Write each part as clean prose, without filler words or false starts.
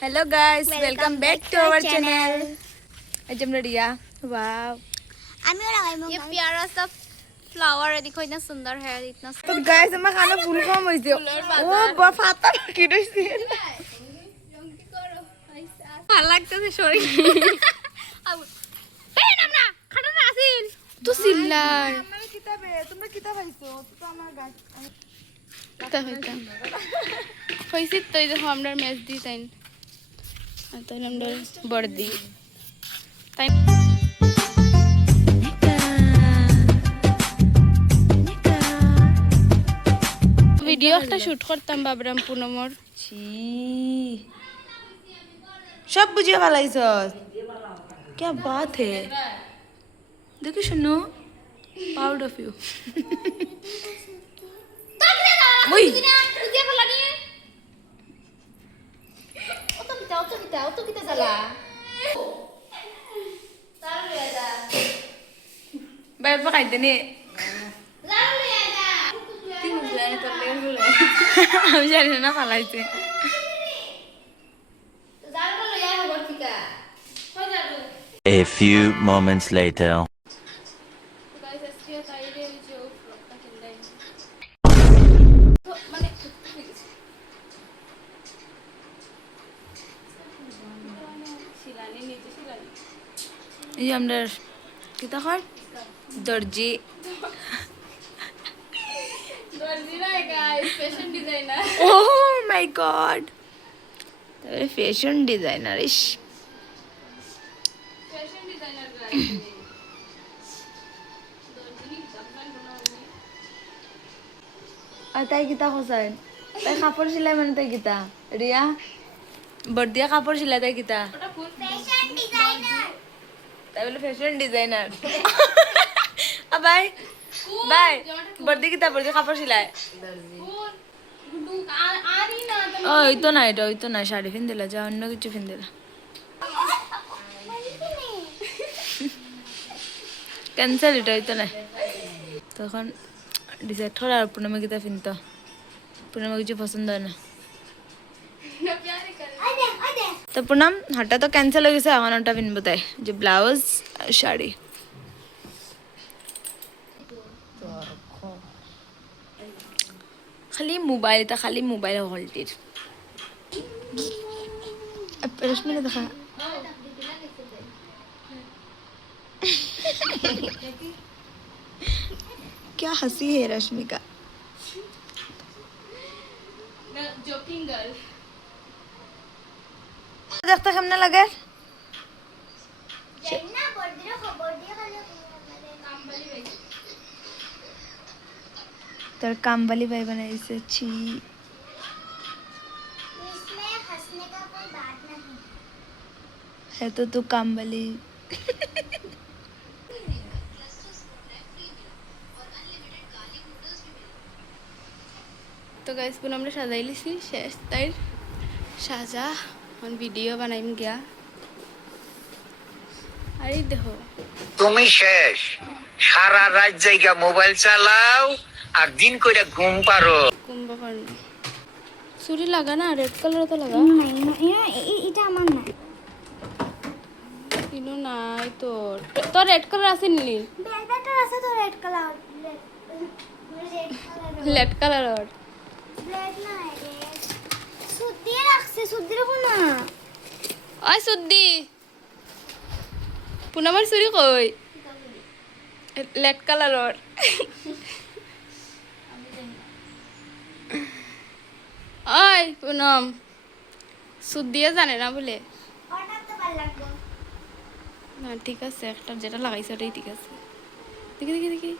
Hello guys, welcome back to our channel. आज हम radio. वाव, ये प्यारा सा फ्लावर है, देखो इतना सुंदर है, इतना तो गाइस हम खाना फुल कम হইছে। ও বা ফাটা কি দিছি। ভালো লাগতেছে সরি। এই নাম না খাটা না আসিল তো সিল্লাই আমরা কিতাবে তোমরা কিতাব পাইছো তো আমার গাছ তা হইতা হইছে তো এই দেখো আমরা ম্যাচ দি তাই আর তাই আমরা বড় দি তাই ভিডিও একটা শুট করতাম বাবরাম পুনমর ছি सब बुझिए वाला इस क्या बात है। देखो सुनो, प्राउड ऑफ यू। ওই দিয়া ফেলা নিয়ে অত কিতা জ্বালা তার লইয়া যা बाय पकाइते नि লাল লইয়া যা কি বুঝলাই তোর লেগে বলে আমি জানি না ফালাইতে। জালটা লইয়া খবর ঠিকা কই যাবো A few moments later. Guys আজকে তাইরে যে ফ্লগটা খেললাই তো মানে শিলানি নিচে শিলানি এই আমরা কিতা কর দর্জি দর্জি না গাইস ফ্যাশন ডিজাইনার ও মাই গড, তাহলে ফ্যাশন ডিজাইনার ইস ফ্যাশন ডিজাইনার গাইস দর্জি বাগবান বনাওনি আর তাই কিতা খসাইন তাই কাপড় সিলাই মানে তাই কিতা রিয়া বর্দিয়া কাপড় সিলাই তাই কিতা ওটা ফুল তাই বলে ফ্যাশন ডিজাইনার। বাই বাই বর্দি কিতা বর্দি কাপড় সিলাই ফুল গুডু আরি না ও ওই তো না, এটা ওই তো না, শাড়ি ফিন দিলা যা অন্য কিছু ফিন দিলা ক্যান্সেল, এটা ওই তো না। তখন ডিসাইড কর আর পূর্ণিমা কিতা ফিনতো, পূর্ণিমা কিছু পছন্দ হয় না প্যারে করে তো পুনম হাঁটা তো ক্যান্সেল হয়ে গেছে, এখন ওটা পিনবো তাই যে ব্লাউজ আর শাড়ি। খালি মোবাইল, এটা খালি মোবাইল হলটির রশ্মিনে দেখা क्या हंसी है रश्मि का। না জোকিং গার্ল देखते केमने लगे না বর্দির খবর দিয়ে খালি কামবালি ভাই তোর कामवाली भाई बनाई से छी। इसमें हंसने का कोई बात नहीं है तो तू कामवाली। তো গাইস পুনः আমরা সাজাই লিছি শেষ তাই সাজা অন ভিডিও বানাইম গিয়া আরে দেখো তুমি শেষ, সারা রাত জায়গা মোবাইল চালাও আর দিন কইরা ঘুম পারো। কুম্ভকর্ণ চুরি লাগা না রেড কালার তো লাগা এটা আমার না ইনো নাই তোর তোর রেড কালার আছে নি বেলভেটের আছে তো red colour red colour black না রেড সুদ্ধি রাখছে সুদ্ধি রাখো না ওই সুদ্দি পুনমার চুরি কই রেড কালার ওই পুনম সুদ্দিয়ে জানে না বলে ওটা তো ভালো লাগবে না ঠিক আছে একটা যেটা লাগাইছে ওটাই ঠিক আছে দেখি দেখি দেখি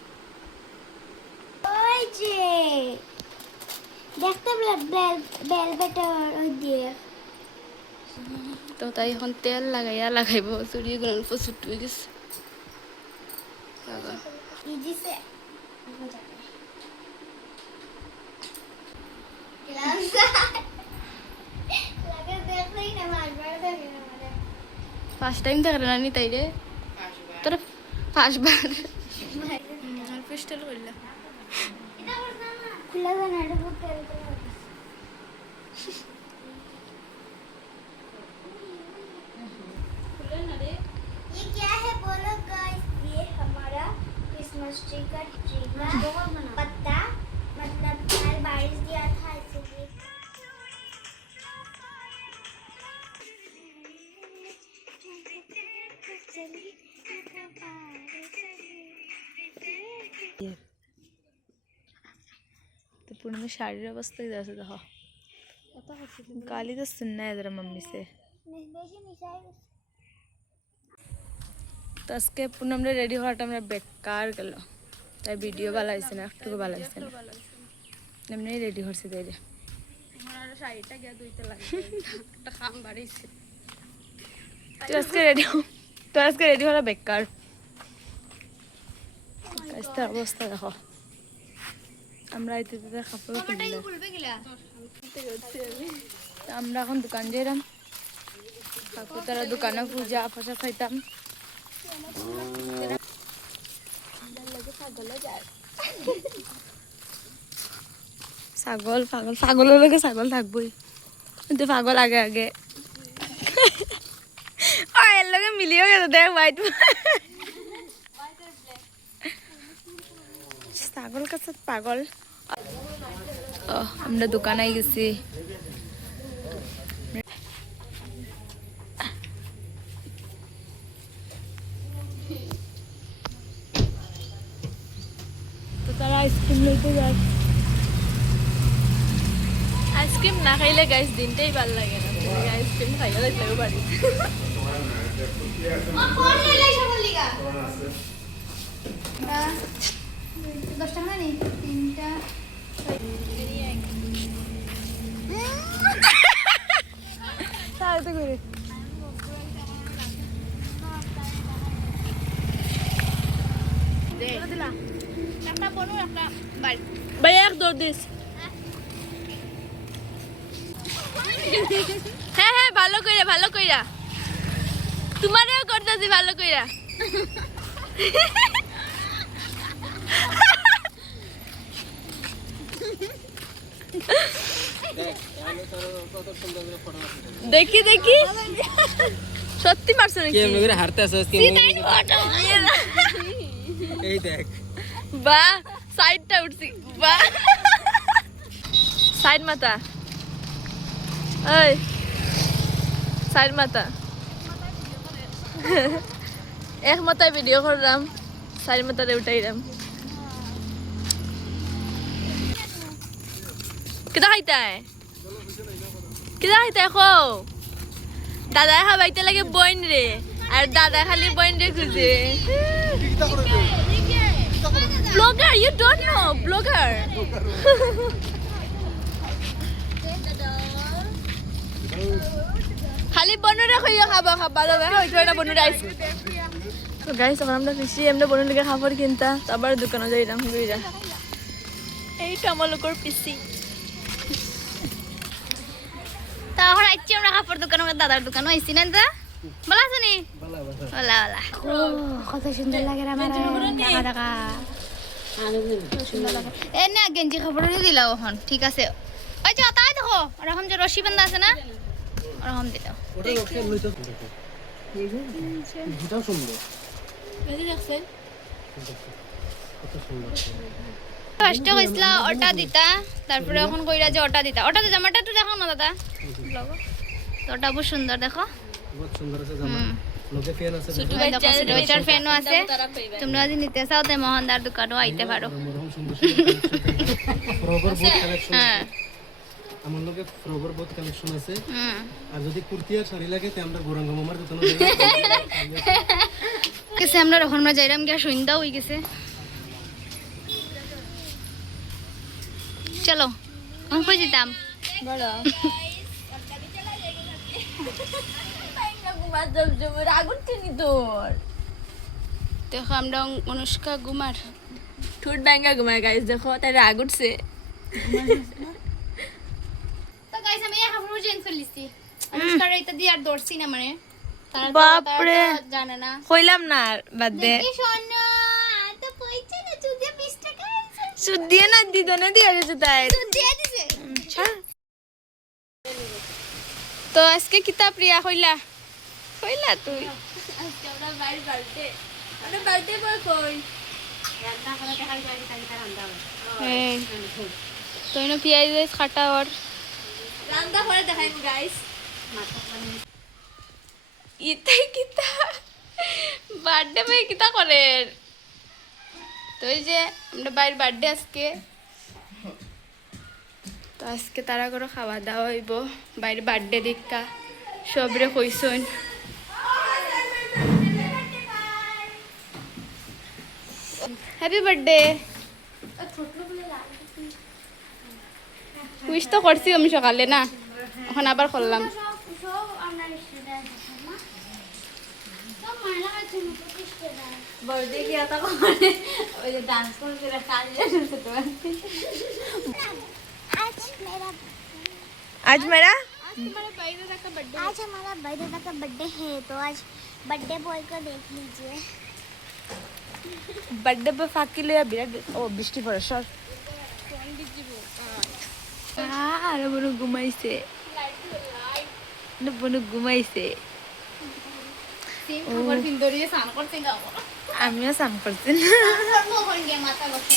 ওই যে দেখতে বেলভেটের ওই দিয়ে তো তাই এখন তেল লাগাইয়া লাগাইব চুরি গুণ প্রচুর হয়ে গেছে লাগা ইজিছে লাগে দেখলেই না মারবার দেখে না মানে ফার্স্ট টাইম দেখলে না নি তাই রে তোর ফার্স্টবার পিস্টল করলা খুলে দেন এটা বহুত তেল पूनम शाड़ीर अवस्था ही जैसे देखो गाली तो सुनना है जरा मम्मी से বেশি মিশাই গেছে তো আজকে পুনমরে রেডি হওয়াটা আমরা বেকার গেল তাই ভিডিও ভালো হয়েছে না একটুকু ভালো হয়েছে না এমনি রেডি হচ্ছে তাই আমার শাড়িটা গিয়া ধুইতে লাগে একটা খাম বাড়িছে তো আজকে রেডি হওয়া বেকার গাইসটার অবস্থা দেখো আমরা এতে কাপড় কিনলাম বলবে গিলা আমরা এখন দোকান যাইলাম কাকু তারা দোকানে পূজা ফসা খাইতাম ছাগল পাগল ছাগলের লগে ছাগল থাকবই কিন্তু পাগল আগে আগে এর লগে মিলিয়েও গেছে দেখ হোয়াইট ছাগল কাছে পাগল আমরা দোকানে গেছি তো তারা আইসক্রিম লইতে যায় আইসক্রিম না খাইলে গাইস দিনটাই ভালো লাগে না আইসক্রিম খাইলে লাগলেও বাড়ি কোন লেলাই সবল লিগা 10 টাকা নেই তিনটা সাথে করে একটা বনু একটা বাড়ি ভাই এক দৌড় দিস হ্যাঁ হ্যাঁ ভালো কইরা তোমারেও করতেছি ভালো কইরা দেখি সত্যি মারছো নাকি কেমন করে হারতে আসছিস এই দেখ বা সাইডটা উঠছি বা সাইড মাথা ওই সাইড মাথা এক মাথায় ভিডিও করলাম সাইড মাথাতে উঠাইলাম কিতা খাইতাই খো দাদাই খাবাইতে লাগে বইন রে আর দাদা খালি বইন রে খুঁজে blogger you don't know blogger খালি বনুরে খাইয়া খাবা লগা হইতো এটা বনুরে আইছে তো গাইস আমরা বেশি আমরা বনুর লিগে খাবার কিনতা তারপর দোকানে যাইলাম ঘুরিরা এইটা আমার লোকের পিসি তা এখন আইছি আমরা কাপড় দোকান আমার দাদার দোকান আইছি না দা ভালো আছো নি ভালো কত সুন্দর লাগে আমার টাকা টাকা এ না গেঞ্জি কাপড় দিয়ে দিলাও এখন ঠিক আছে ওই যে তাই দেখো ওরকম যে রশি বান্ধা আছে না ওরকম দিলাও ওটা ওকে লইতো দুটাও সুন্দর দেখছেন কত সুন্দর ফার্স্টে কইছলা ওটা দিতা তারপরে এখন কইরা যে ওটা দিতা ওটা জামাটা একটু দেখো না দাদা ওটা খুব সুন্দর দেখো বহুত সুন্দর আছে জামা লগে ফ্যান আছে ছোট বাচ্চার ফ্যানও আছে তোমরা যদি নিতে চাও তে মোহনদার দোকানও আইতে পারো মরহম সুন্দর ফ্রগর বহুত কালেকশন হ্যাঁ আমার লগে ফ্রগর বহুত কালেকশন আছে আর যদি কুর্তি আর শাড়ি লাগে তে আমরা গোরাঙ্গ মামার দোকানে কেসে আমরা এখন আমরা যাইরাম গিয়া সন্ধ্যা হই গেছে চলো আমি কই যেতাম বলো দেখো আমরা অনুষ্কা গুমার ঠোঁট ব্যাঙ্গা ঘুমায় গাইস দেখো তাই রাগ উঠছে তো গাইস আমি এই কাপড় চেঞ্জ করে লিছি অনুষ্কার এটা দিয়ে আর দর্শি না মানে বাপরে জানে না কইলাম না বাদ দে কি সোনা তো পয়সা না চুদে 20 টাকা আছে সুদ দিয়ে না দিদনে দিয়ে গেছে তাই দিয়ে দিছে তো আজকে কিতা প্রিয়া কইলা তুই হ্যাঁ তো ইনো পিয়াজ খাটা আর রান্না করে দেখাইবো গাইস ইতাই কিতা বার্থডে ভাই কিতা করেন তো এই যে আমরা বাইরের বার্থডে আজকে আজকে তারা করে খাওয়া দাওয়া হইব বাইরে বার্থডে দীক্ষা সবরে কইসন হ্যাপি বার্থডে উইশ তো করছি আমি সকালে না এখন আবার করলাম बर्थडे किया था मैंने वो जो डांस को मेरा काल जैसे तो आज मेरा आज हमारा भाई दादा का बर्थडे है तो आज बर्थडे बॉय को देख लीजिए बर्थडे पे फाकी ले बिराट ओ বৃষ্টি পড়ে সর আর বড় ঘুমাইছে বড় ঘুমাইছে खबर फिर दौड़िए शाम को सिंगा আমিও সাম করছি वो हो गया माता बच्चे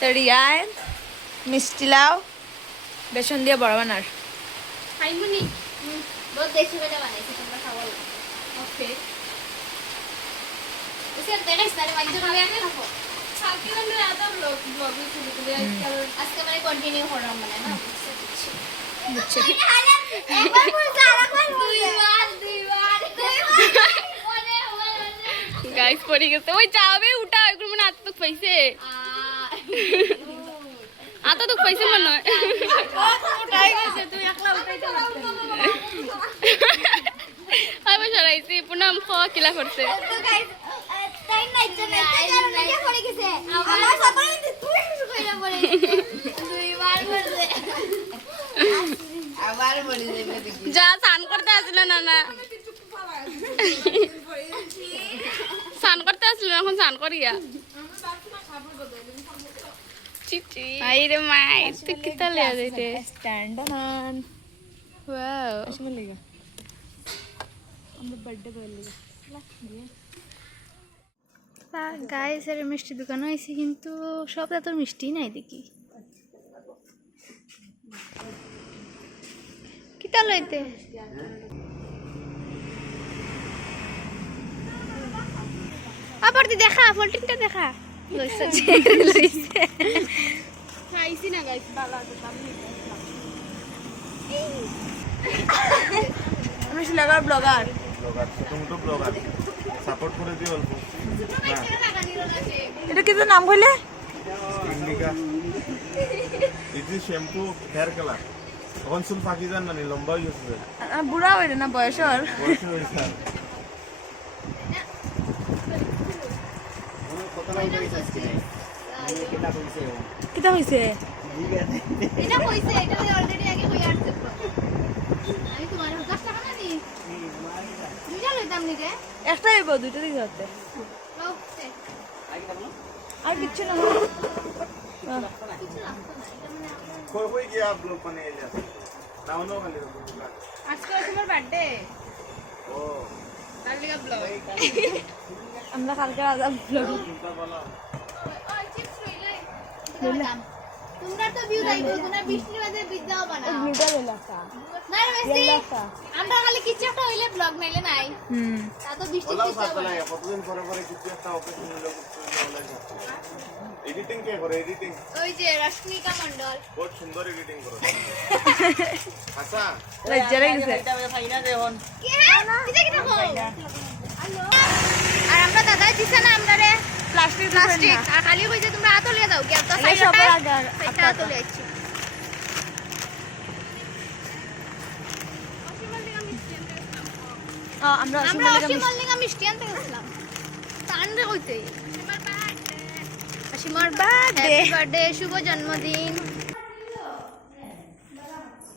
তড়িয়ায় মিষ্টি লাও বেসন দিয়ে বড় বানার खाई मुनी बहुत देसी वाले बने थे तुमरा खाओ ओके उसे तेरे इस तरह वाइज ना आके रखो खाके हमने आता ब्लॉग भी शुरू कर दिया आज के मैंने कंटिन्यू हो रहा हूं मैंने ना एक बार बोल सारा कोई दीवार গাইস পড়ে গেছে ওই যাবে উঠা এগুলো মানে আত তো পাইছে আত তো পাইছে মনে হয় উঠাই গেছে তুই একলা উঠাইতে আবার সরাইছি পুনাম খাওয়া কিলা করছে तो गाइस टाइम नहीं चले क्या पड़ गए हमारा सफर तुम কিছু কইরা পড়ে দুইবার বলছে আবার বলি দেবে দেখি যা স্নান করতে আসলে না না স্নান করতে আসলে এখন স্নান করিয়া চিচি আইরে মাই তুই কি তালে আইতে স্ট্যান্ড অন ওয়াও আসলে লাগা আমরা বার্থডে বলে গাইস এর মিষ্টি দোকান হয়েছে কিন্তু সব এত মিষ্টি নাই দেখি কি তাল হইতে আবার দি দেখা ফলটিংটা দেখা লইছে লইছে খাইছি না গাইস ভালো আছে আমি শিলাগার ব্লগার তুমি তো ব্লগার সাপোর্ট করে দিও অল্প এটা কি নাম কইলে Indica easy shampoo hair colour এখন চুল ফাঁকি যান না লম্বা হয়ে গেছে বুড়া হইরে না বয়সর বয়স হয়েছে আর। কিটা হইছে এটা কইছে এটা অলরেডি আগে কই আসছে আমি তোমার 10 টাকা না দি দুইটা লইতাম নি রে একটা হইব দুইটা দিকে হতে লোকতে আর কিচ্ছু না কই কই গিয়া ব্লগ বানিয়ে যা নাও নাও খালি আজকে তোমার বার্থডে ও তার লিগা ব্লগ আমরা কালকে আজাব ব্লগ ওই চিপস লইলাই তোমরা তো ভিউ রাইবো তোমরা বৃষ্টির মাঝে বিদ্যাও বানাও ভিডিও লেখা না রে মেসি আমরা খালি কিছু একটা হইলে ব্লগ নাইলে নাই হুম তা তো বৃষ্টি ওলাও কিছু সাথে লাগে কতদিন পরে পরে কিছু একটা অকেশন হলো এডিটিং কে করে এডিটিং ওই যে রশ্মিকা মণ্ডল বহুত সুন্দর এডিটিং করে আচ্ছা লজ্জা লাগছে কি এটা কি দেখো আর আমরা দাদা দিছে না আমরা রে প্লাস্টিক প্লাস্টিক আর খালি কইছে তোমরা হাত লিয়ে দাও কি তো এই সবার আগে আর এটা হাত লিয়ে আইছি আমরা আমরা অসীম মল্লিকা মিষ্টি আনতে গেছিলাম তান্ডে কইতে অসীমর বার্থডে শুভ জন্মদিন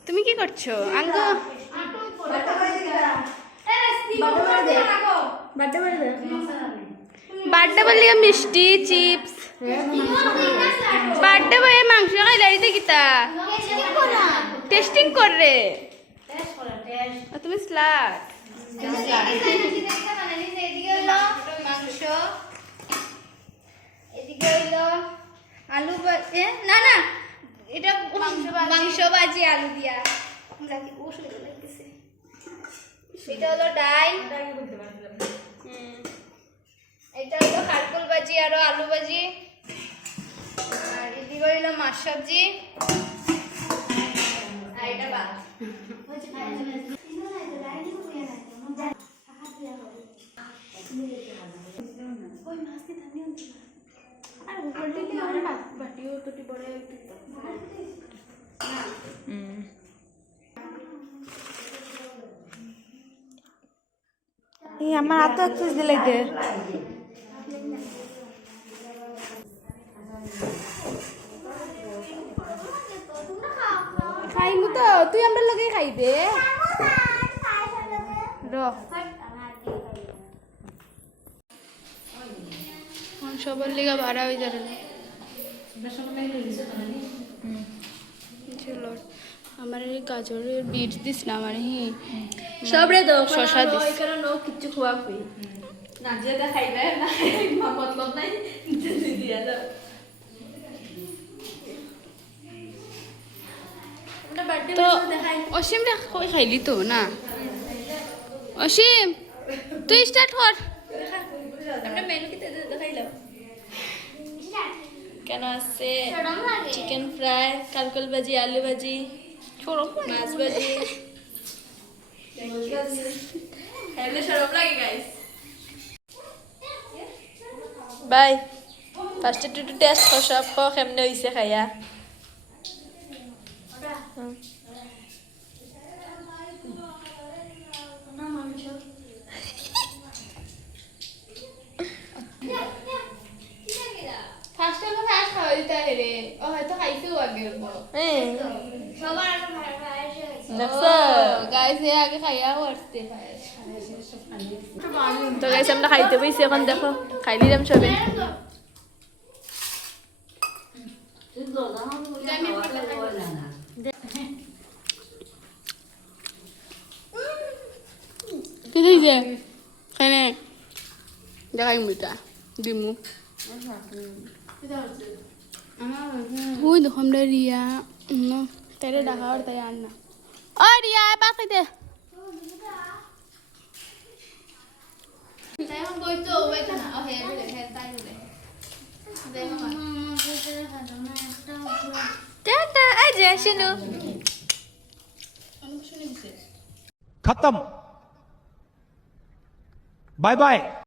তুমি কি করছো আঙ্গ বার্থডে বললি মিষ্টি চিপস বার্থডে বয়ে মাংস খাইলারিতে কিতা টেস্টিং কর রে তুমি স্লাট এদিকে হলো মাংস এদিকে হলো আলু না না এটা মাংস ভাজি আলু দিয়া এটা হলো ডাল এটা হলো কারকুল ভাজি আর আলু ভাজি আর এদিকে হলো মাছ সবজি এই আমার হাতে একটু দিলে দে খাইমু তো তুই আমরা লগে খাইবে সবার লিগা ভাড়া হয়ে যাবে আমার এই গাজরের বিট দিস না আমার সবরে দাও শশা দিস এখানে নো কিছু খোয়া খুই না যেটা খাইবে না মতলব নাই দিয়া দাও আমরা বার্থডে তো দেখাই অসীম রে খাইলি তো না অসীম তুই স্টার্ট কর আমরা মেনু কি দেখাইলাম কেন আছে চিকেন ফ্রাই কালকল ভাজি আলু ভাজি মাছ ভাজি এমনি সরম লাগে গাইস বাই ফার্স্ট টু টেস্ট কর সব কেমনে হইছে খাইয়া ফার্স্ট টাইম ফার্স্ট খাওয়া দিতে রে ও হয়তো খাইছেও আগে সবার আগে ভাড়া এসে দেখছো গাইস এ আগে খাইয়া করতে তো গাইস আমরা খাইতে বইছি এখন দেখো খাইলিলাম সবে কি দিছে খানে দেখাই মুটা দিমু ওই দেখো আমরা রিয়া তাই ডাকা আর তাই আন না ও রিয়া বাকি দে তাই এখন কই তো ওই তো না ও হে বলে হে তাই বলে দে মামা টাটা আই যে শুনো खत्म बाय बाय